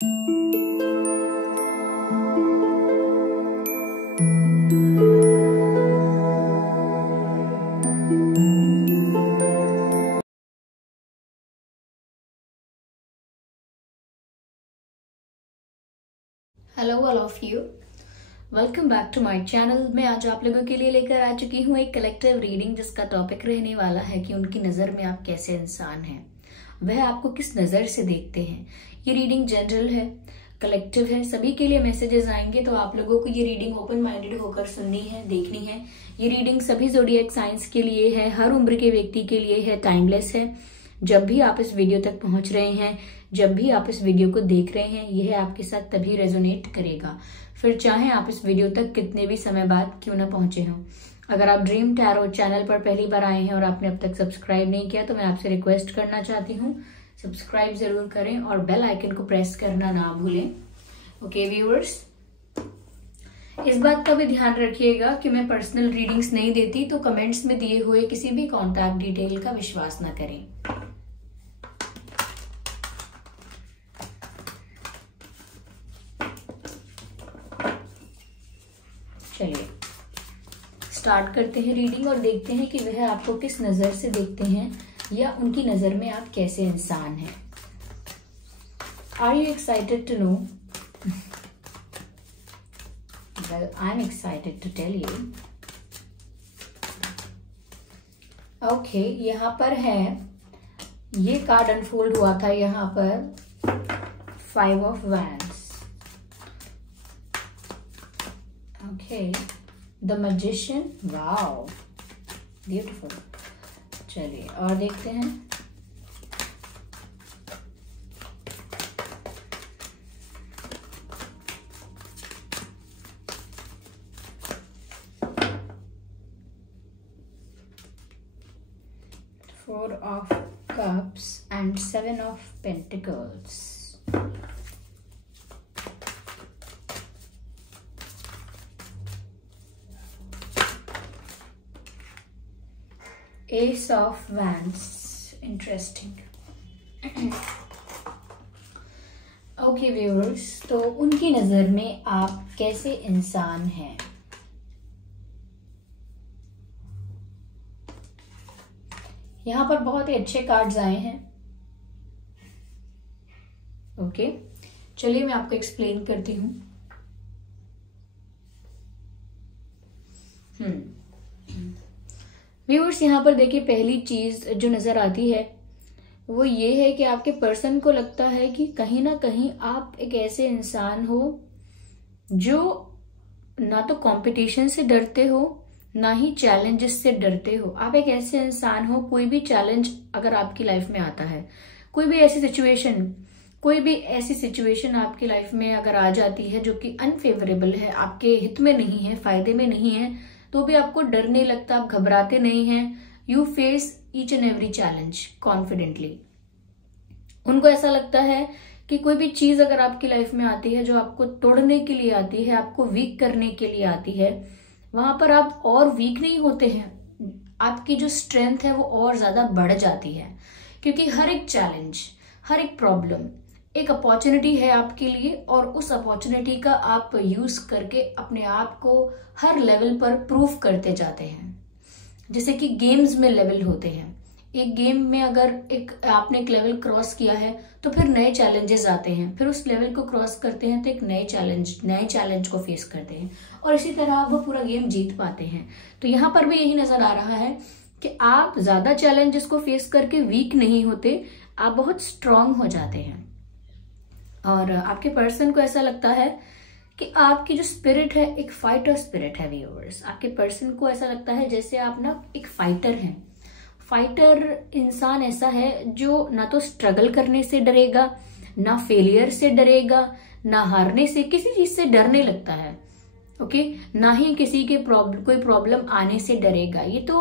Hello all of you, welcome back to my channel. मैं आज आप लोगों के लिए लेकर आ चुकी हूँ एक कलेक्टिव रीडिंग, जिसका टॉपिक रहने वाला है कि उनकी नज़र में आप कैसे इंसान हैं, वह आपको किस नज़र से देखते हैं। ये रीडिंग जनरल है, कलेक्टिव है, सभी के लिए मैसेजेस आएंगे, तो आप लोगों को ये रीडिंग ओपन माइंडेड होकर सुननी है, देखनी है। ये रीडिंग सभी ज़ोडिएक साइंस के लिए है, हर उम्र के व्यक्ति के लिए है, टाइमलेस है। जब भी आप इस वीडियो तक पहुंच रहे हैं, जब भी आप इस वीडियो को देख रहे हैं, यह आपके साथ तभी रेजोनेट करेगा, फिर चाहे आप इस वीडियो तक कितने भी समय बाद क्यों ना पहुंचे हों। अगर आप ड्रीम टैरो चैनल पर पहली बार आए हैं और आपने अब तक सब्सक्राइब नहीं किया, तो मैं आपसे रिक्वेस्ट करना चाहती हूँ, सब्सक्राइब जरूर करें और बेल आइकन को प्रेस करना ना भूलें। ओके व्यूअर्स, इस बात का भी ध्यान रखिएगा कि मैं पर्सनल रीडिंग्स नहीं देती, तो कमेंट्स में दिए हुए किसी भी कॉन्टैक्ट डिटेल का विश्वास न करें। चलिए स्टार्ट करते हैं रीडिंग और देखते हैं कि वह आपको किस नजर से देखते हैं, या उनकी नजर में आप कैसे इंसान हैं। Are you excited to know? Well, I am excited to tell you. Okay, यहाँ पर है, ये कार्ड अनफोल्ड हुआ था, यहाँ पर 5 of wands. Okay, the magician, wow, beautiful। चलिए और देखते हैं। Four of Cups and 7 of Pentacles। Ace of Wands, interesting। Okay viewers, तो उनकी नजर में आप कैसे इंसान हैं। यहाँ पर बहुत ही अच्छे कार्ड्स आए हैं। ओके, चलिए मैं आपको एक्सप्लेन करती हूँ। व्यूअर्स, यहाँ पर देखिए, पहली चीज जो नजर आती है वो ये है कि आपके पर्सन को लगता है कि कहीं ना कहीं आप एक ऐसे इंसान हो जो ना तो कंपटीशन से डरते हो, ना ही चैलेंजेस से डरते हो। आप एक ऐसे इंसान हो, कोई भी चैलेंज अगर आपकी लाइफ में आता है, कोई भी ऐसी सिचुएशन आपकी लाइफ में अगर आ जाती है जो कि अनफेवरेबल है, आपके हित में नहीं है, फायदे में नहीं है, तो भी आपको डर नहीं लगता, आप घबराते नहीं हैं। You face each and every challenge confidently. उनको ऐसा लगता है कि कोई भी चीज अगर आपकी लाइफ में आती है जो आपको तोड़ने के लिए आती है, आपको वीक करने के लिए आती है, वहां पर आप और वीक नहीं होते हैं, आपकी जो स्ट्रेंथ है वो और ज्यादा बढ़ जाती है। क्योंकि हर एक चैलेंज, हर एक प्रॉब्लम एक अपॉर्चुनिटी है आपके लिए, और उस अपॉर्चुनिटी का आप यूज करके अपने आप को हर लेवल पर प्रूव करते जाते हैं। जैसे कि गेम्स में लेवल होते हैं, एक गेम में अगर आपने एक लेवल क्रॉस किया है तो फिर नए चैलेंजेस आते हैं, फिर उस लेवल को क्रॉस करते हैं तो एक नए चैलेंज को फेस करते हैं, और इसी तरह वो पूरा गेम जीत पाते हैं। तो यहाँ पर भी यही नजर आ रहा है कि आप ज्यादा चैलेंजेस को फेस करके वीक नहीं होते, आप बहुत स्ट्रांग हो जाते हैं। और आपके पर्सन को ऐसा लगता है कि आपकी जो स्पिरिट है एक फाइटर स्पिरिट है। व्यूअर्स, आपके पर्सन को ऐसा लगता है जैसे आप ना एक फाइटर हैं। फाइटर इंसान ऐसा है जो ना तो स्ट्रगल करने से डरेगा, ना फेलियर से डरेगा, ना हारने से, किसी चीज से डर नहीं लगता है। ओके, ना ही किसी के कोई प्रॉब्लम आने से डरेगा। ये तो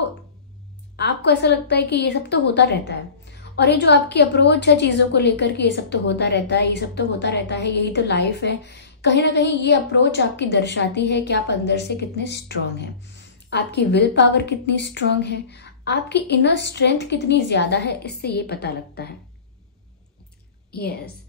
आपको ऐसा लगता है कि ये सब तो होता रहता है, और ये जो आपकी अप्रोच है चीजों को लेकर के, ये सब तो होता रहता है, ये सब तो होता रहता है, यही तो लाइफ है। कहीं ना कहीं ये अप्रोच आपकी दर्शाती है कि आप अंदर से कितने स्ट्रांग हैं, आपकी विल पावर कितनी स्ट्रांग है, आपकी इनर स्ट्रेंथ कितनी ज्यादा है, इससे ये पता लगता है। यस,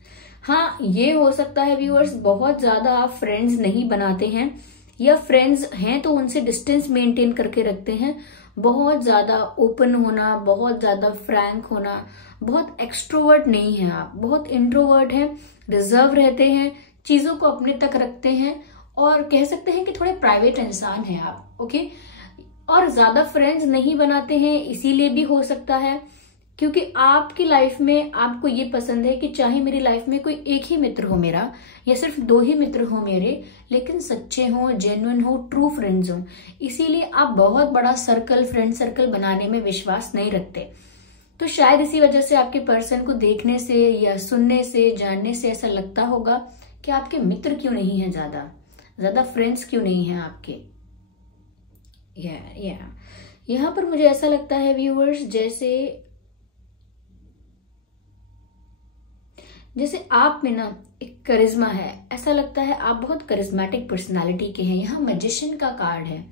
हाँ, ये हो सकता है व्यूअर्स, बहुत ज्यादा आप फ्रेंड्स नहीं बनाते हैं, या फ्रेंड्स हैं तो उनसे डिस्टेंस मेंटेन करके रखते हैं। बहुत ज्यादा ओपन होना, बहुत ज्यादा फ्रैंक होना, बहुत एक्सट्रोवर्ट नहीं है आप, बहुत इंट्रोवर्ट हैं, रिजर्व रहते हैं, चीजों को अपने तक रखते हैं, और कह सकते हैं कि थोड़े प्राइवेट इंसान हैं आप। ओके, और ज्यादा फ्रेंड्स नहीं बनाते हैं, इसीलिए भी हो सकता है क्योंकि आपकी लाइफ में आपको ये पसंद है कि चाहे मेरी लाइफ में कोई एक ही मित्र हो मेरा, या सिर्फ 2 ही मित्र हो मेरे, लेकिन सच्चे हो, जेन्युइन हो, ट्रू फ्रेंड्स हो। इसीलिए आप बहुत बड़ा सर्कल, फ्रेंड सर्कल बनाने में विश्वास नहीं रखते। तो शायद इसी वजह से आपके पर्सन को देखने से या सुनने से, जानने से ऐसा लगता होगा कि आपके मित्र क्यों नहीं है, ज्यादा फ्रेंड्स क्यों नहीं है आपके। यहाँ पर मुझे ऐसा लगता है व्यूअर्स, जैसे आप में ना एक करिश्मा है, ऐसा लगता है आप बहुत करिश्मेटिक पर्सनालिटी के हैं। यहाँ मैजिशियन का कार्ड है।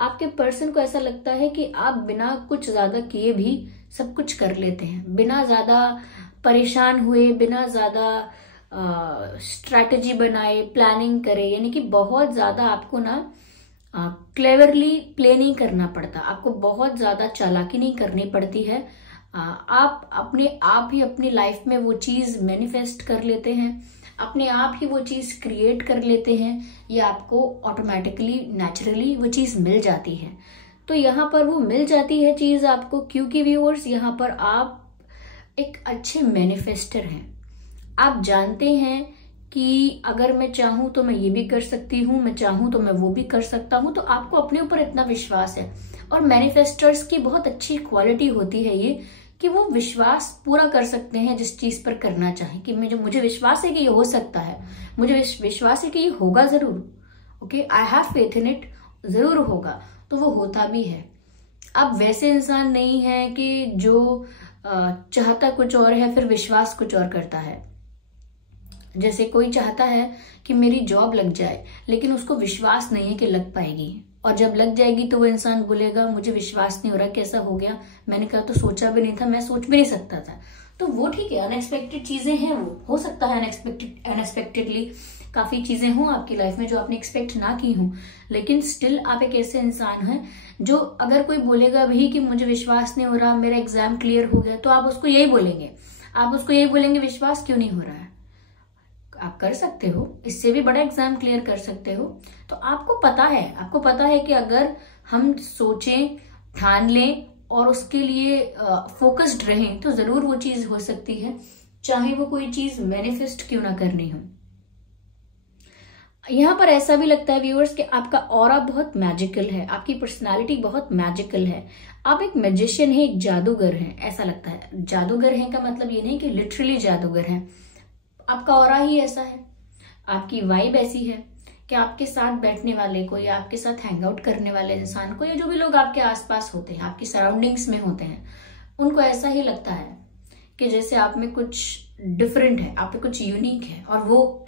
आपके पर्सन को ऐसा लगता है कि आप बिना कुछ ज्यादा किए भी सब कुछ कर लेते हैं, बिना ज्यादा परेशान हुए, बिना ज्यादा स्ट्रैटेजी बनाए, प्लानिंग करे, यानी कि बहुत ज्यादा आपको ना क्लेवरली प्ले नहीं करना पड़ता, आपको बहुत ज्यादा चालाकी नहीं करनी पड़ती है। आप अपने आप ही अपनी लाइफ में वो चीज मैनिफेस्ट कर लेते हैं, अपने आप ही वो चीज क्रिएट कर लेते हैं, या आपको ऑटोमेटिकली, नेचुरली वो चीज मिल जाती है। तो यहाँ पर वो मिल जाती है चीज आपको, क्योंकि व्यूअर्स यहाँ पर आप एक अच्छे मैनिफेस्टर हैं। आप जानते हैं कि अगर मैं चाहूं तो मैं ये भी कर सकती हूँ, मैं चाहूं तो मैं वो भी कर सकता हूँ। तो आपको अपने ऊपर इतना विश्वास है, और मैनिफेस्टर्स की बहुत अच्छी क्वालिटी होती है ये कि वो विश्वास पूरा कर सकते हैं जिस चीज पर करना चाहें, कि मुझे विश्वास है कि ये हो सकता है, मुझे विश्वास है कि ये होगा जरूर। Okay, I have faith in it, जरूर होगा, तो वो होता भी है। आप वैसे इंसान नहीं है कि जो चाहता कुछ और है फिर विश्वास कुछ और करता है। जैसे कोई चाहता है कि मेरी जॉब लग जाए, लेकिन उसको विश्वास नहीं है कि लग पाएगी, और जब लग जाएगी तो वो इंसान बोलेगा मुझे विश्वास नहीं हो रहा, कैसा हो गया, मैंने कहा तो सोचा भी नहीं था, मैं सोच भी नहीं सकता था। तो वो ठीक है, अनएक्सपेक्टेड चीजें हैं, वो हो सकता है अनएक्सपेक्टेडली काफी चीजें हों आपकी लाइफ में जो आपने एक्सपेक्ट ना की हों, लेकिन स्टिल आप एक ऐसे इंसान हैं जो अगर कोई बोलेगा भी कि मुझे विश्वास नहीं हो रहा, मेरा एग्जाम क्लियर हो गया, तो आप उसको यही बोलेंगे, विश्वास क्यों नहीं हो रहा है, आप कर सकते हो, इससे भी बड़ा एग्जाम क्लियर कर सकते हो। तो आपको पता है कि अगर हम सोचें, ठान लें और उसके लिए फोकस्ड रहें तो जरूर वो चीज हो सकती है, चाहे वो कोई चीज मैनिफेस्ट क्यों ना करनी हो। यहाँ पर ऐसा भी लगता है व्यूअर्स कि आपका ऑरा बहुत मैजिकल है, आपकी पर्सनालिटी बहुत मैजिकल है, आप एक मैजिशियन है, एक जादूगर हैं, ऐसा लगता है। जादूगर हैं का मतलब ये नहीं कि लिटरली जादूगर हैं, आपका ऑरा ही ऐसा है, आपकी वाइब ऐसी है कि आपके साथ बैठने वाले को, या आपके साथ हैंग आउट करने वाले इंसान को, या जो भी लोग आपके आसपास होते हैं, आपकी सराउंडिंग्स में होते हैं, उनको ऐसा ही लगता है कि जैसे आप में कुछ डिफरेंट है, आप में कुछ यूनिक है, और वो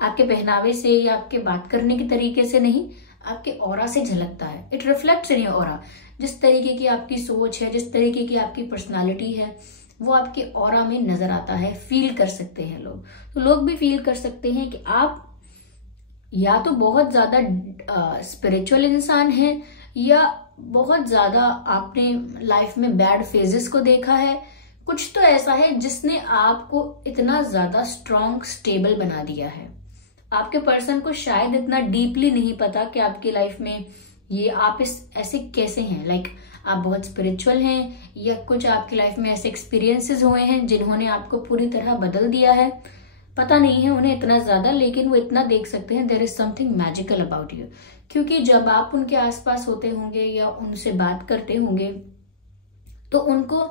आपके पहनावे से या आपके बात करने के तरीके से नहीं, आपके ऑरा से झलकता है। It reflects in your aura. जिस तरीके की आपकी सोच है, जिस तरीके की आपकी पर्सनालिटी है, वो आपके ऑरा में नजर आता है, फील कर सकते हैं लोग। तो लोग भी फील कर सकते हैं कि आप या तो बहुत ज्यादा स्पिरिचुअल इंसान हैं, या बहुत ज्यादा आपने लाइफ में बैड फेजेस को देखा है, कुछ तो ऐसा है जिसने आपको इतना ज्यादा स्ट्रॉन्ग, स्टेबल बना दिया है। आपके पर्सन को शायद इतना डीपली नहीं पता कि आपकी लाइफ में ये आप ऐसे कैसे हैं, लाइक आप बहुत स्पिरिचुअल हैं, या कुछ आपकी लाइफ में ऐसे एक्सपीरियंसेस हुए हैं जिन्होंने आपको पूरी तरह बदल दिया है। पता नहीं है उन्हें इतना ज्यादा, लेकिन वो इतना देख सकते हैं, there is something magical about you. क्योंकि जब आप उनके आसपास होते होंगे या उनसे बात करते होंगे तो उनको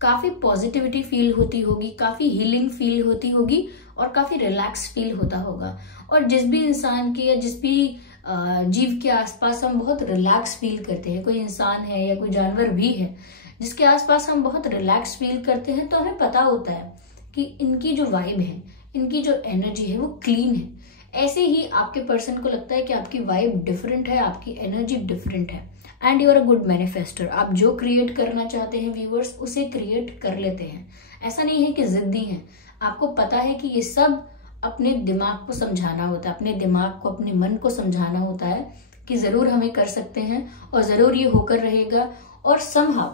काफी पॉजिटिविटी फील होती होगी, काफी हीलिंग फील होती होगी, और काफी रिलैक्स फील होता होगा। और जिस भी इंसान के या जिस भी जीव के आसपास हम बहुत रिलैक्स फील करते हैं, कोई इंसान है या कोई जानवर भी है जिसके आसपास हम बहुत रिलैक्स फील करते हैं, तो हमें पता होता है कि इनकी जो वाइब है, इनकी जो एनर्जी है वो क्लीन है। ऐसे ही आपके पर्सन को लगता है कि आपकी वाइब डिफरेंट है, आपकी एनर्जी डिफरेंट है, and you are a good manifester. आप जो क्रिएट करना चाहते हैं व्यूअर्स, उसे क्रिएट कर लेते हैं। ऐसा नहीं है कि जिद्दी हैं, आपको पता है कि ये सब अपने दिमाग को समझाना होता है, अपने दिमाग को, अपने मन को समझाना होता है कि जरूर हमें कर सकते हैं और जरूर ये होकर रहेगा। और समहाउ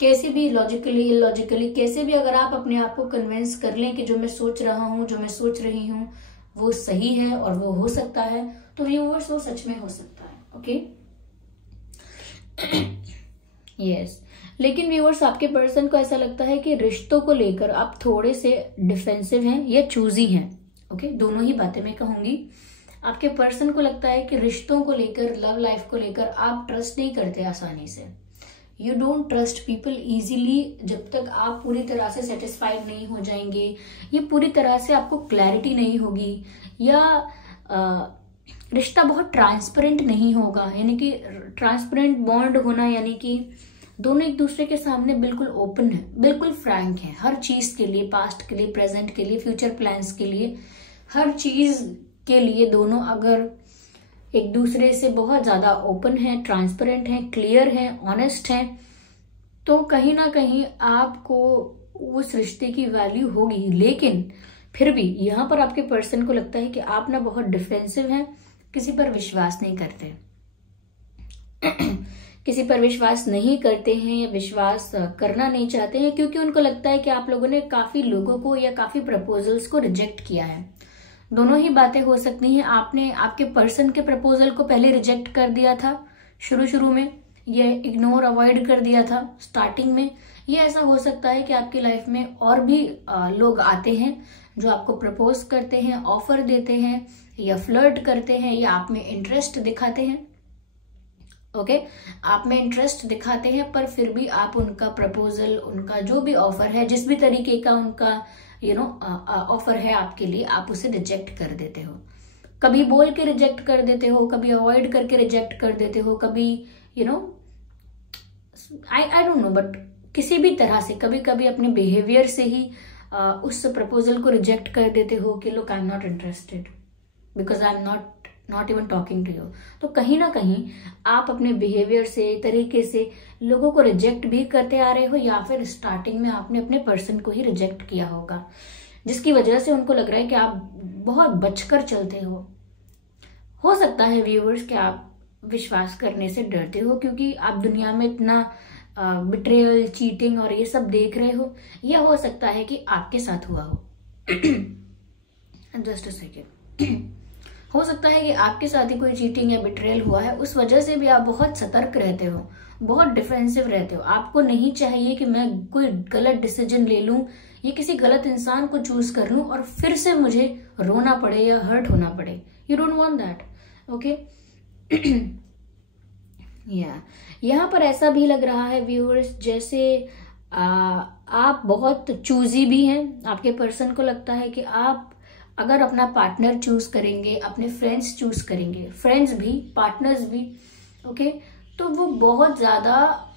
कैसे भी लॉजिकली इलॉजिकली कैसे भी अगर आप अपने आप को कन्विंस कर लें कि जो मैं सोच रहा हूँ, जो मैं सोच रही हूँ वो सही है और वो हो सकता है, तो व्यूअर्स वो सच में हो सकता है। ओके यस लेकिन व्यूअर्स आपके पर्सन को ऐसा लगता है कि रिश्तों को लेकर आप थोड़े से डिफेंसिव हैं या चूजी हैं। ओके दोनों ही बातें मैं कहूंगी। आपके पर्सन को लगता है कि रिश्तों को लेकर, लव लाइफ को लेकर आप ट्रस्ट नहीं करते आसानी से। You don't trust people easily जब तक आप पूरी तरह से सेटिस्फाइड नहीं हो जाएंगे, ये पूरी तरह से आपको क्लैरिटी नहीं होगी, या रिश्ता बहुत ट्रांसपेरेंट नहीं होगा। यानी कि ट्रांसपेरेंट बॉन्ड होना यानी कि दोनों एक दूसरे के सामने बिल्कुल ओपन है, बिल्कुल फ्रैंक है हर चीज के लिए, पास्ट के लिए, प्रेजेंट के लिए, फ्यूचर प्लान्स के लिए, हर चीज के लिए दोनों अगर एक दूसरे से बहुत ज्यादा ओपन है, ट्रांसपेरेंट है, क्लियर है, ऑनेस्ट है, तो कहीं ना कहीं आपको उस रिश्ते की वैल्यू होगी। लेकिन फिर भी यहाँ पर आपके पर्सन को लगता है कि आप ना बहुत डिफेंसिव हैं, किसी पर विश्वास नहीं करते किसी पर विश्वास नहीं करते हैं या विश्वास करना नहीं चाहते हैं, क्योंकि उनको लगता है कि आप लोगों ने काफी लोगों को या काफी प्रपोजल्स को रिजेक्ट किया है। दोनों ही बातें हो सकती हैं। आपने आपके पर्सन के प्रपोजल को पहले रिजेक्ट कर दिया था शुरू में, ये इग्नोर अवॉइड कर दिया था स्टार्टिंग में। ये ऐसा हो सकता है कि आपकी लाइफ में और भी लोग आते हैं जो आपको प्रपोज करते हैं, ऑफर देते हैं या फ्लर्ट करते हैं या आप में इंटरेस्ट दिखाते हैं। ओके आप में इंटरेस्ट दिखाते हैं, पर फिर भी आप उनका प्रपोजल, उनका जो भी ऑफर है, जिस भी तरीके का उनका ऑफर है आपके लिए, आप उसे रिजेक्ट कर देते हो। कभी बोल के रिजेक्ट कर देते हो, कभी अवॉइड करके रिजेक्ट कर देते हो, कभी आई डोंट नो, बट किसी भी तरह से कभी कभी अपने बिहेवियर से ही उस प्रपोजल को रिजेक्ट कर देते हो कि look I am not interested because I am not even talking to you. तो कहीं ना कहीं आप अपने बिहेवियर से, तरीके से लोगों को रिजेक्ट भी करते आ रहे हो, या फिर स्टार्टिंग में आपने अपने पर्सन को ही रिजेक्ट किया होगा, जिसकी वजह से उनको लग रहा है कि आप बहुत बचकर चलते हो सकता है व्यूअर्स कि आप विश्वास करने से डरते हो क्योंकि आप दुनिया में इतना बिट्रेयल, चीटिंग और ये सब देख रहे हो, या हो सकता है कि आपके साथ हुआ हो जस्ट अ सेकेंड हो सकता है कि आपके साथ ही कोई चीटिंग या बिट्रेयल हुआ है, उस वजह से भी आप बहुत सतर्क रहते हो, बहुत डिफेंसिव रहते हो। आपको नहीं चाहिए कि मैं कोई गलत डिसीजन ले लूं या किसी गलत इंसान को चूज कर लूं और फिर से मुझे रोना पड़े या हर्ट होना पड़े। You don't want that. Okay यहाँ पर ऐसा भी लग रहा है व्यूअर्स जैसे आप बहुत चूजी भी हैं। आपके पर्सन को लगता है कि आप अगर अपना पार्टनर चूज करेंगे, अपने फ्रेंड्स चूज करेंगे, फ्रेंड्स भी पार्टनर्स भी, ओके, तो वो बहुत ज्यादा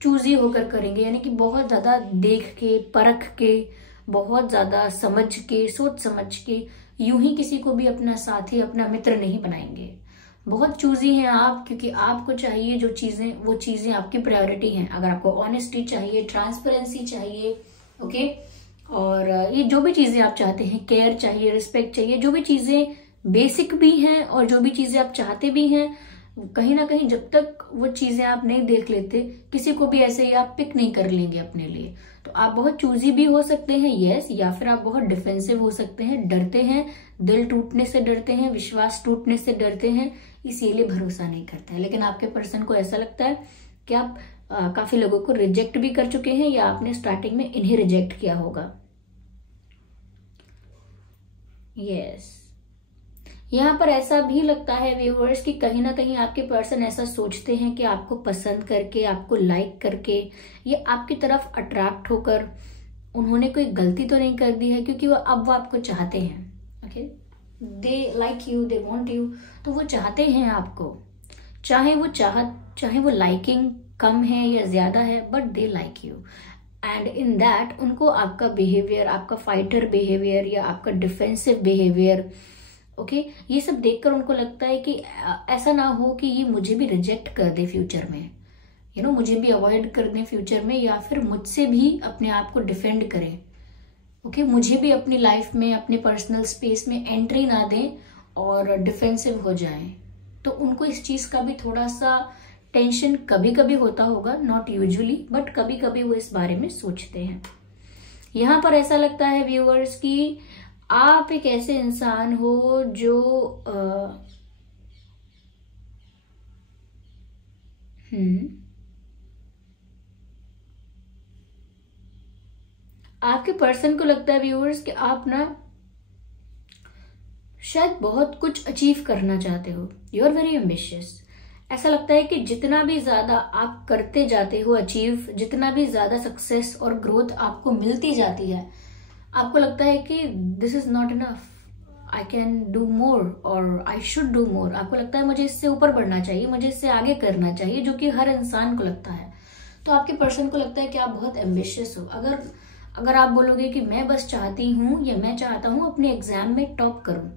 चूजी होकर करेंगे, यानी कि बहुत ज्यादा देख के, परख के, बहुत ज्यादा समझ के, सोच समझ के, यूं ही किसी को भी अपना साथी, अपना मित्र नहीं बनाएंगे। बहुत चूजी हैं आप, क्योंकि आपको चाहिए जो चीजें, वो चीजें आपकी प्रायोरिटी हैं। अगर आपको ऑनेस्टी चाहिए, ट्रांसपेरेंसी चाहिए, ओके, और ये जो भी चीजें आप चाहते हैं, केयर चाहिए, रिस्पेक्ट चाहिए, जो भी चीजें बेसिक भी हैं और जो भी चीजें आप चाहते भी हैं, कहीं ना कहीं जब तक वो चीजें आप नहीं देख लेते, किसी को भी ऐसे ही आप पिक नहीं कर लेंगे अपने लिए। तो आप बहुत चूजी भी हो सकते हैं, यस, या फिर आप बहुत डिफेंसिव हो सकते हैं, डरते हैं, दिल टूटने से डरते हैं, विश्वास टूटने से डरते हैं, इसीलिए भरोसा नहीं करते हैं। लेकिन आपके पर्सन को ऐसा लगता है कि आप काफी लोगों को रिजेक्ट भी कर चुके हैं, या आपने स्टार्टिंग में इन्हें रिजेक्ट किया होगा। यस यहाँ पर ऐसा भी लगता है व्यूअर्स कि कहीं ना कहीं आपके पर्सन ऐसा सोचते हैं कि आपको पसंद करके, आपको लाइक करके, ये आपकी तरफ अट्रैक्ट होकर उन्होंने कोई गलती तो नहीं कर दी है, क्योंकि वो आपको चाहते हैं। Okay, they like you, they want you, तो वो चाहते हैं आपको, चाहे वो लाइकिंग कम है या ज्यादा है, but they like you, and in that उनको आपका बिहेवियर, आपका फाइटर बिहेवियर या आपका डिफेंसिव बिहेवियर, ओके, ये सब देखकर उनको लगता है कि ऐसा ना हो कि ये मुझे भी रिजेक्ट कर दे फ्यूचर में, मुझे भी अवॉइड कर दे फ्यूचर में, या फिर मुझसे भी अपने आप को डिफेंड करे। ओके, मुझे भी अपनी लाइफ में, अपने पर्सनल स्पेस में एंट्री ना दें और डिफेंसिव हो जाएं। तो उनको इस चीज का भी थोड़ा सा टेंशन कभी कभी होता होगा, नॉट यूजुअली, बट कभी कभी वो इस बारे में सोचते हैं। यहाँ पर ऐसा लगता है व्यूअर्स कि आप एक ऐसे इंसान हो जो आपके पर्सन को लगता है व्यूअर्स कि आप ना शायद बहुत कुछ अचीव करना चाहते हो, यू आर वेरी एम्बिशियस। ऐसा लगता है कि जितना भी ज्यादा आप करते जाते हो अचीव, जितना भी ज्यादा सक्सेस और ग्रोथ आपको मिलती जाती है, आपको लगता है कि this is not enough, I can do more और आई शुड डू मोर। आपको लगता है मुझे इससे ऊपर बढ़ना चाहिए, मुझे इससे आगे करना चाहिए, जो कि हर इंसान को लगता है। तो आपके पर्सन को लगता है कि आप बहुत एम्बिशियस हो। अगर आप बोलोगे कि मैं बस चाहती हूँ या मैं चाहता हूँ अपने एग्जाम में टॉप करूं,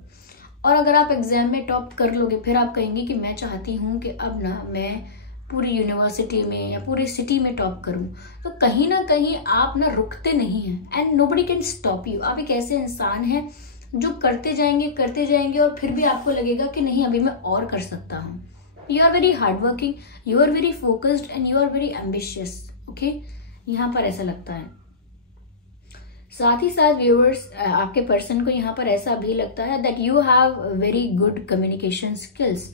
और अगर आप एग्जाम में टॉप कर लोगे फिर आप कहेंगे कि मैं चाहती हूँ कि अब ना मैं पूरी यूनिवर्सिटी में या पूरी सिटी में टॉप करूं, तो कहीं ना कहीं आप ना रुकते नहीं हैं and nobody can stop you. आप एक ऐसे इंसान हैं जो करते जाएंगे और फिर भी आपको लगेगा कि नहीं, अभी मैं और कर सकता हूँ। You are very hard working, you are very focused and you are very ambitious. Okay, यहाँ पर ऐसा लगता है। साथ ही साथ व्यूअर्स, आपके पर्सन को यहाँ पर ऐसा भी लगता है that you have very good communication skills.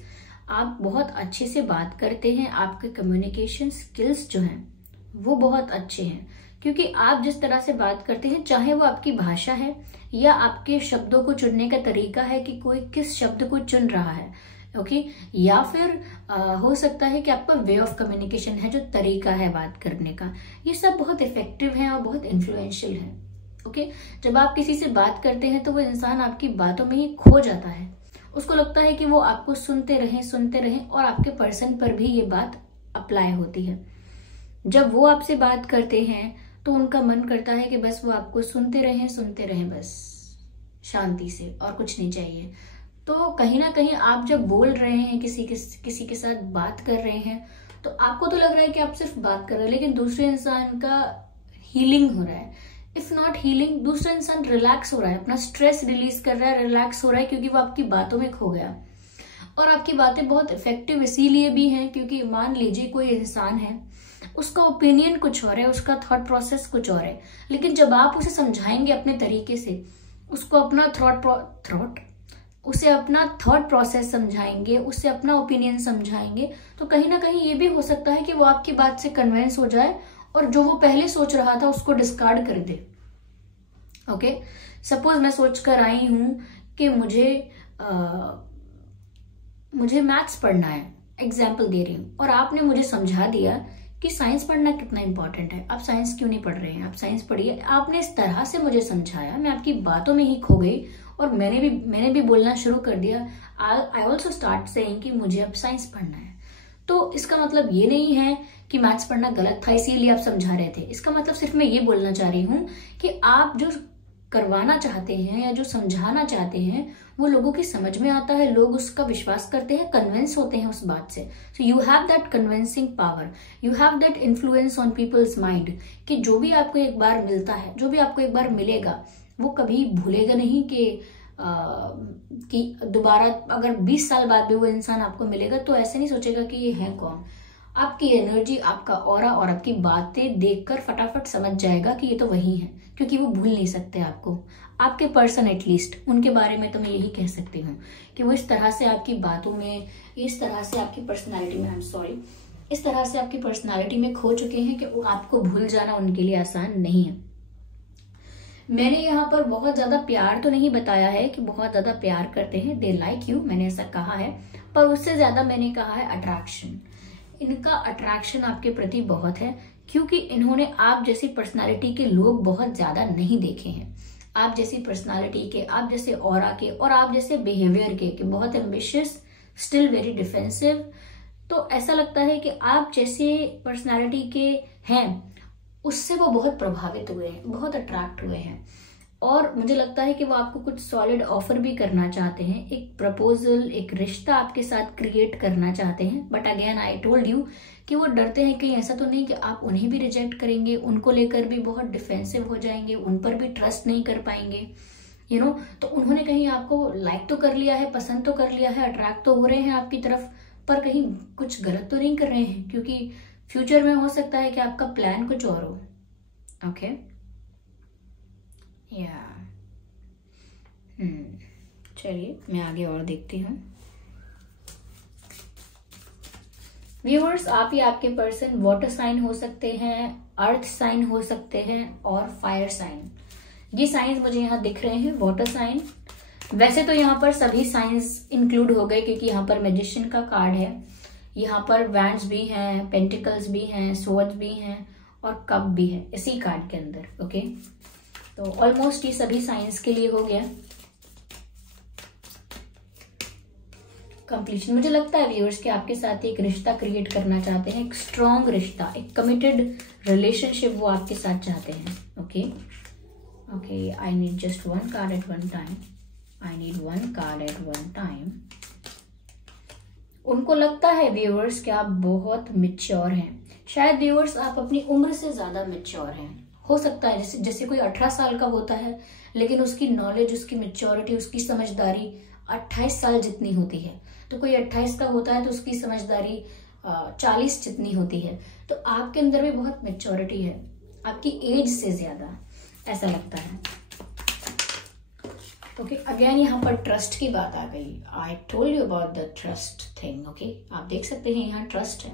आप बहुत अच्छे से बात करते हैं, आपके कम्युनिकेशन स्किल्स जो हैं वो बहुत अच्छे हैं, क्योंकि आप जिस तरह से बात करते हैं, चाहे वो आपकी भाषा है या आपके शब्दों को चुनने का तरीका है कि कोई किस शब्द को चुन रहा है, ओके, या फिर हो सकता है कि आपका वे ऑफ कम्युनिकेशन है, जो तरीका है बात करने का, ये सब बहुत इफेक्टिव है और बहुत इन्फ्लुएंशियल है। ओके, जब आप किसी से बात करते हैं तो वो इंसान आपकी बातों में ही खो जाता है, उसको लगता है कि वो आपको सुनते रहें और आपके पर्सन पर भी ये बात अप्लाई होती है। जब वो आपसे बात करते हैं तो उनका मन करता है कि बस वो आपको सुनते रहें बस शांति से, और कुछ नहीं चाहिए। तो कहीं ना कहीं आप जब बोल रहे हैं, किसी के साथ बात कर रहे हैं, तो आपको तो लग रहा है कि आप सिर्फ बात कर रहे हैं, लेकिन दूसरे इंसान का हीलिंग हो रहा है। इफ नॉट हीलिंग, दूसरा इंसान रिलैक्स हो रहा है, अपना स्ट्रेस रिलीज कर रहा है, रिलैक्स हो रहा है, क्योंकि वो आपकी बातों में खो गया। और आपकी बातें बहुत इफेक्टिव इसीलिए भी हैं क्योंकि मान लीजिए कोई इंसान है, उसका ओपिनियन कुछ और है, उसका थॉट प्रोसेस कुछ और है, लेकिन जब आप उसे समझाएंगे अपने तरीके से, उसको अपना थॉट प्रोसेस समझाएंगे, उसे अपना ओपिनियन समझाएंगे, तो कहीं ना कहीं ये भी हो सकता है कि वो आपकी बात से कन्विंस हो जाए और जो वो पहले सोच रहा था उसको डिस्कार्ड कर दे। ओके, सपोज मैं सोच कर आई हूं कि मुझे मैथ्स पढ़ना है, एग्जाम्पल दे रही हूँ, और आपने मुझे समझा दिया कि साइंस पढ़ना कितना इंपॉर्टेंट है। आप साइंस क्यों नहीं पढ़ रहे हैं, आप साइंस पढ़िए। आपने इस तरह से मुझे समझाया, मैं आपकी बातों में ही खो गई और मैंने भी बोलना शुरू कर दिया। आई ऑल्सो स्टार्ट सेइंग कि मुझे अब साइंस पढ़ना है। तो इसका मतलब ये नहीं है कि मैथ्स पढ़ना गलत था इसीलिए आप समझा रहे थे। इसका मतलब सिर्फ मैं ये बोलना चाह रही हूँ कि आप जो करवाना चाहते हैं या जो समझाना चाहते हैं वो लोगों की समझ में आता है, लोग उसका विश्वास करते हैं, कन्विंस होते हैं उस बात से। So you have that convincing power, you have that influence on people's mind, कि जो भी आपको एक बार मिलता है, जो भी आपको एक बार मिलेगा, वो कभी भूलेगा नहीं कि दोबारा अगर 20 साल बाद भी वो इंसान आपको मिलेगा तो ऐसे नहीं सोचेगा कि ये है कौन। आपकी एनर्जी, आपका ऑरा और आपकी बातें देखकर फटाफट समझ जाएगा कि ये तो वही है, क्योंकि वो भूल नहीं सकते आपको। आपके पर्सन एटलीस्ट, उनके बारे में तो मैं यही कह सकती हूँ कि वो इस तरह से आपकी बातों में, इस तरह से आपकी पर्सनालिटी में, इस तरह से आपकी पर्सनालिटी में खो चुके हैं कि आपको भूल जाना उनके लिए आसान नहीं है। मैंने यहाँ पर बहुत ज्यादा प्यार तो नहीं बताया है कि बहुत ज्यादा प्यार करते हैं, दे लाइक यू, मैंने ऐसा कहा है, पर उससे ज्यादा मैंने कहा है अट्रैक्शन। इनका अट्रैक्शन आपके प्रति बहुत है, क्योंकि इन्होंने आप जैसी पर्सनालिटी के लोग बहुत ज्यादा नहीं देखे हैं। आप जैसी पर्सनालिटी के, आप जैसे ऑरा के और आप जैसे बिहेवियर के बहुत एम्बिशियस, स्टिल वेरी डिफेंसिव। तो ऐसा लगता है कि आप जैसे पर्सनालिटी के हैं उससे वो बहुत प्रभावित हुए हैं, बहुत अट्रैक्ट हुए हैं। और मुझे लगता है कि वो आपको कुछ सॉलिड ऑफर भी करना चाहते हैं, एक प्रपोजल, एक रिश्ता आपके साथ क्रिएट करना चाहते हैं। But again I told you कि वो डरते हैं कि ऐसा तो नहीं कि आप उन्हें भी रिजेक्ट करेंगे, उनको लेकर भी बहुत डिफेंसिव हो जाएंगे, उन पर भी ट्रस्ट नहीं कर पाएंगे, यू नो। तो उन्होंने कहीं आपको लाइक तो कर लिया है, पसंद तो कर लिया है, अट्रैक्ट तो हो रहे हैं आपकी तरफ, पर कहीं कुछ गलत तो नहीं कर रहे हैं, क्योंकि फ्यूचर में हो सकता है कि आपका प्लान कुछ और हो। ओके, या चलिए मैं आगे और देखती हूँ। व्यूअर्स, आप ही आपके पर्सन वाटर साइन हो सकते हैं, अर्थ साइन हो सकते हैं और फायर साइन। ये साइंस मुझे यहाँ दिख रहे हैं। वाटर साइन, वैसे तो यहाँ पर सभी साइंस इंक्लूड हो गए, क्योंकि यहाँ पर मैजिशियन का कार्ड है, यहाँ पर वैंड्स भी हैं, पेंटिकल्स भी हैं, स्वॉर्ड्स भी हैं और कप भी है इसी कार्ड के अंदर। ओके, तो ऑलमोस्ट ये सभी साइंस के लिए हो गया कंप्लीशन। मुझे लगता है व्यूअर्स कि आपके साथ एक रिश्ता क्रिएट करना चाहते हैं, एक स्ट्रॉन्ग रिश्ता, एक कमिटेड रिलेशनशिप वो आपके साथ चाहते हैं। Okay okay, I need just one card at one time, I need one card at one time. उनको लगता है व्यूअर्स कि आप बहुत मैच्योर हैं। शायद व्यूअर्स आप अपनी उम्र से ज्यादा मैच्योर हैं। हो सकता है जैसे कोई 18 साल का होता है, लेकिन उसकी नॉलेज, उसकी मैच्योरिटी, उसकी समझदारी 28 साल जितनी होती है। तो कोई 28 का होता है तो उसकी समझदारी 40 जितनी होती है। तो आपके अंदर भी बहुत मैच्योरिटी है, आपकी एज से ज्यादा, ऐसा लगता है। ओके, अगेन यहाँ पर ट्रस्ट की बात आ गई। I told you about the trust thing. Okay, आप देख सकते हैं यहाँ ट्रस्ट है।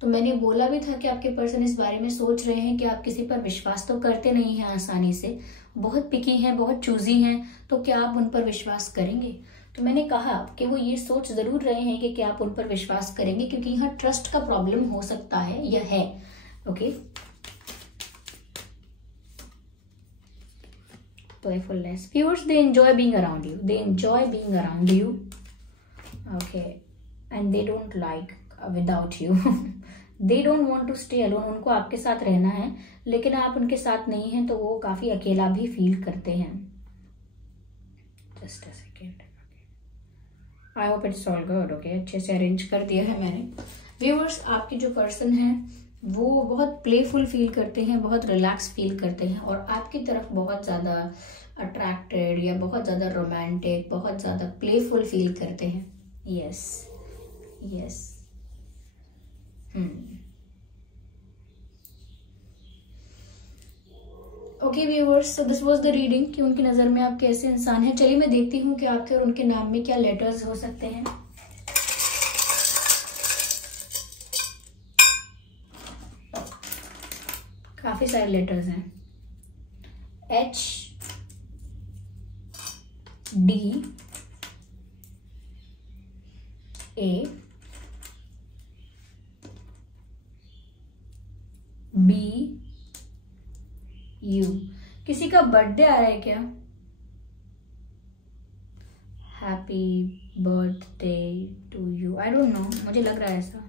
तो मैंने बोला भी था कि आपके पर्सन इस बारे में सोच रहे हैं कि आप किसी पर विश्वास तो करते नहीं हैं आसानी से, बहुत पिकी हैं, बहुत चूजी हैं, तो क्या आप उन पर विश्वास करेंगे? तो मैंने कहा कि वो ये सोच जरूर रहे हैं कि क्या आप उन पर विश्वास करेंगे, क्योंकि यहाँ ट्रस्ट का प्रॉब्लम हो सकता है या है। Okay, playfulness, viewers, they enjoy being around you, they enjoy being around you. Okay, and they don't like without you. They don't want to stay alone. उनको आपके साथ रहना है, लेकिन आप उनके साथ नहीं हैं तो वो काफी अकेला भी फील करते हैं। Just a second. I hope it's all good. Okay, अच्छे से अरेंज कर दिया है मैंने। Viewers, आपके जो पर्सन हैं वो बहुत प्लेफुल फील करते हैं, बहुत रिलैक्स फील करते हैं और आपकी तरफ बहुत ज़्यादा अट्रैक्टेड या बहुत ज़्यादा रोमांटिक, बहुत ज़्यादा प्लेफुल फील करते हैं। Yes yes. Okay viewers, so this was the reading कि उनकी नज़र में आप कैसे इंसान हैं। चलिए मैं देखती हूँ कि आपके और उनके नाम में क्या लेटर्स हो सकते हैं। काफी सारे लेटर्स हैं। H D A B U। किसी का बर्थडे आ रहा है क्या? Happy birthday to you. I don't know, मुझे लग रहा है ऐसा।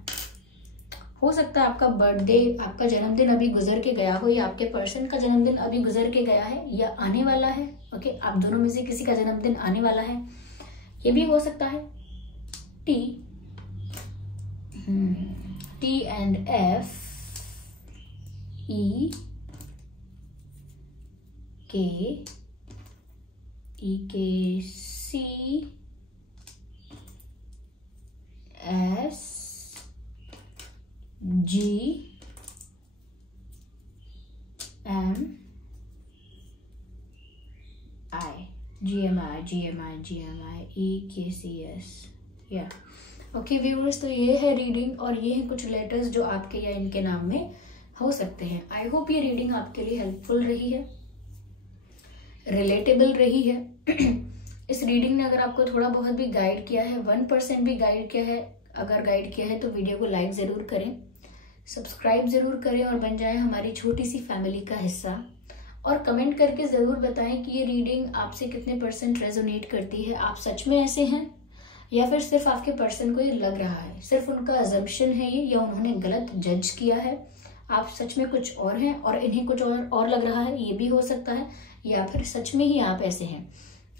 हो सकता है आपका बर्थडे, आपका जन्मदिन अभी गुजर के गया हो, या आपके पर्सन का जन्मदिन अभी गुजर के गया है या आने वाला है। ओके, आप दोनों में से किसी का जन्मदिन आने वाला है, ये भी हो सकता है। T and F E K C S G M I E K C S। या ओके व्यूअर्स, तो ये है रीडिंग और ये हैं कुछ लेटर्स जो आपके या इनके नाम में हो सकते हैं। आई होप ये रीडिंग आपके लिए हेल्पफुल रही है, रिलेटेबल रही है। इस रीडिंग ने अगर आपको थोड़ा बहुत भी गाइड किया है, 1% भी गाइड किया है, अगर गाइड किया है तो वीडियो को लाइक जरूर करें, सब्सक्राइब जरूर करें और बन जाए हमारी छोटी सी फैमिली का हिस्सा। और कमेंट करके जरूर बताएं कि ये रीडिंग आपसे कितने % रेजोनेट करती है। आप सच में ऐसे हैं या फिर सिर्फ आपके पर्सन को ये लग रहा है, सिर्फ उनका अजम्पशन है ये, या उन्होंने गलत जज किया है। आप सच में कुछ और हैं और इन्हें कुछ और लग रहा है, ये भी हो सकता है। या फिर सच में ही आप ऐसे हैं?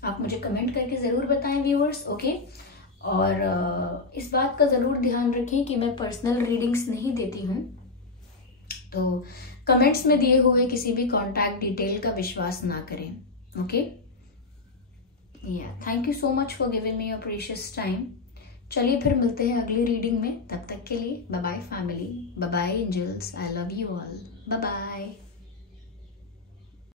आप मुझे कमेंट करके ज़रूर बताएं व्यूअर्स, ओके। और इस बात का ज़रूर ध्यान रखें कि मैं पर्सनल रीडिंग्स नहीं देती हूँ, तो कमेंट्स में दिए हुए किसी भी कॉन्टैक्ट डिटेल का विश्वास ना करें, okay. Thank you so much for giving me your precious time. चलिए फिर मिलते हैं अगली रीडिंग में, तब तक के लिए bye bye family, bye bye angels, I love you all, bye bye.